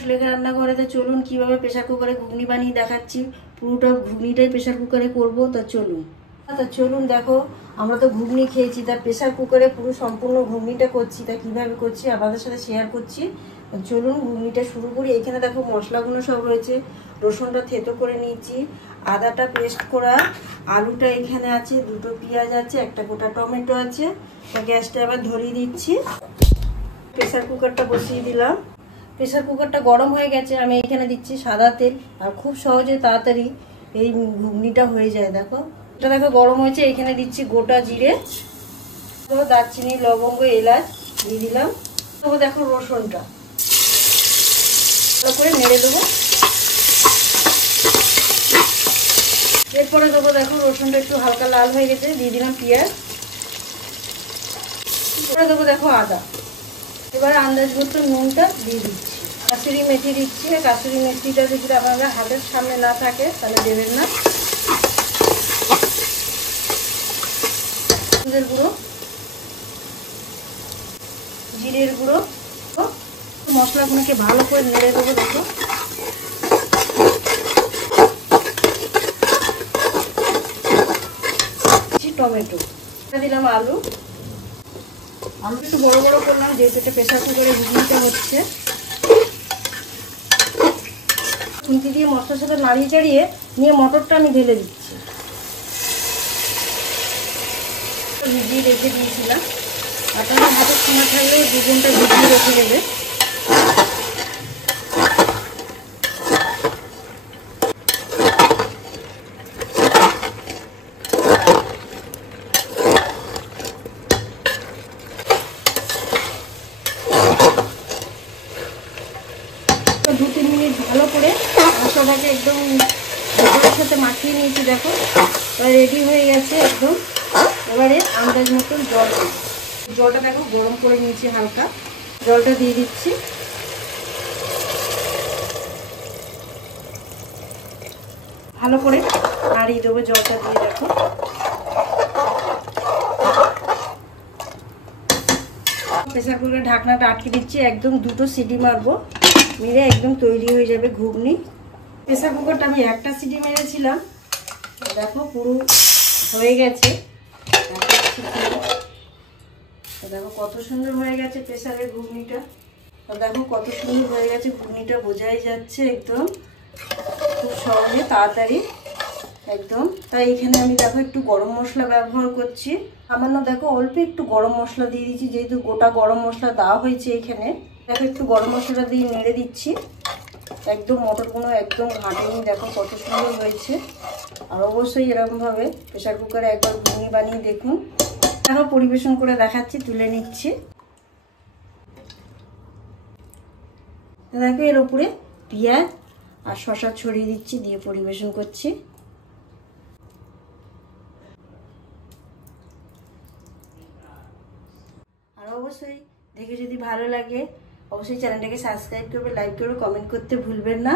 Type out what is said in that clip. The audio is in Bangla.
সুলেখা রান্নাঘরেতে চলুন কিভাবে প্রেসার কুকারে ঘুগনি বানিয়ে দেখাচ্ছি। পুরোটা ঘুগনিটাই প্রেসার কুকারে করব, তা চলুন দেখো। আমরা তো ঘুগনি খেয়েছি, তা প্রেসার কুকারে পুরো সম্পূর্ণ ঘুগনিটা করছি, তা কিভাবে করছি আপনাদের সাথে শেয়ার করছি। চলুন ঘুগনিটা শুরু করি। এখানে দেখো মশলাগুলো সব রয়েছে। রসুনটা থেতো করে নিয়েছি, আদাটা পেস্ট করা, আলুটা এখানে আছে, দুটো পেঁয়াজ আছে, একটা গোটা টমেটো আছে। তা গ্যাসটা এবার ধরিয়ে দিচ্ছি, প্রেসার কুকারটা বসিয়ে দিলাম। প্রেসার কুকারটা গরম হয়ে গেছে, আমি এখানে দিচ্ছি সাদা তেল। আর খুব সহজে তাড়াতাড়ি এই ঘুগনিটা হয়ে যায়। দেখো এটা দেখো গরম হয়েছে, এখানে দিচ্ছি গোটা জিরে, দারচিনি, লবঙ্গ, এলাচ দিয়ে দিলাম। তবে দেখো রসুনটা ভালো করে নেড়ে দেবো। এরপরে দেবো, দেখো রসুনটা একটু হালকা লাল হয়ে গেছে, দিয়ে দিলাম পেঁয়াজ। এরপরে দেবো দেখো আদা। এবার আন্দাজ মতো নুনটা দিয়ে দিচ্ছি, কাসুরি মেথি দিচ্ছি। কাসুরি মেথিটা যদি আপনারা হাতের সামনে না থাকে তাহলে দেবেন না। হলুদের গুঁড়ো, জিরের গুঁড়ো, মশলাগুলোকে ভালো করে নেড়ে দেবো। দেখো টমেটো দিলাম, আলু একটু বড় বড় করলাম, যেহেতু এটা প্রেসার কুকারে ঘুগনিটা হচ্ছে। খুন্তি দিয়ে মশলার সাথে নাড়িয়ে চাড়িয়ে নিয়ে মটরটা আমি ঢেলে দিচ্ছি। ভিজিয়ে রেখে দিয়েছিলাম, আপনারা হাতের সময় থাকলে 2 ঘন্টা ভিজিয়ে রেখে দেবে। দু 3 মিনিট ভালো করে মশলাটাকে একদম মশলার সাথে মাখিয়ে নিয়েছি। দেখো রেডি হয়ে গেছে একদম। এবারে আন্দাজ মতন জলটা দেখো গরম করে নিয়েছি, হালকা জলটা দিয়ে দিচ্ছি। ভালো করে নাড়িয়ে দেবো জলটা দিয়ে। দেখো প্রেসার কুকারের ঢাকনাটা আটকে দিচ্ছি, একদম 2টো সিটি মারবো, মেরে একদম তৈরি হয়ে যাবে ঘুগনি। প্রেসার কুকারটা আমি 1টা সিটি মেরেছিলাম, দেখো পুরো হয়ে গেছে। দেখো কত সুন্দর হয়ে গেছে প্রেসারের ঘুগনিটা। দেখো কত সুন্দর হয়ে গেছে ঘুগনিটা, বোঝাই যাচ্ছে একদম খুব সহজে তাড়াতাড়ি একদম। তাই এখানে আমি দেখো একটু গরম মশলা ব্যবহার করছি, সামান্য দেখো অল্প একটু গরম মশলা দিয়ে দিচ্ছি, যেহেতু গোটা গরম মশলা দেওয়া হয়েছে এখানে। দেখো একটু গরম মশলা দিয়ে নেড়ে দিচ্ছি। একদম মটরগুলো একদম ঘাটেনি, দেখো কত সুন্দর হয়েছে। আর অবশ্যই এরকমভাবে প্রেসার কুকারে একবার ঘুগনি বানিয়ে দেখুন। দেখো পরিবেশন করে দেখাচ্ছি, তুলে নিচ্ছি। দেখো এর উপরে পেঁয়াজ আর শসা ছড়িয়ে দিচ্ছি, দিয়ে পরিবেশন করছি। আর অবশ্যই দেখে যদি ভালো লাগে অবশ্যই চ্যানেলটাকে সাবস্ক্রাইব করবে, লাইক করবে, কমেন্ট করতে ভুলবেন না।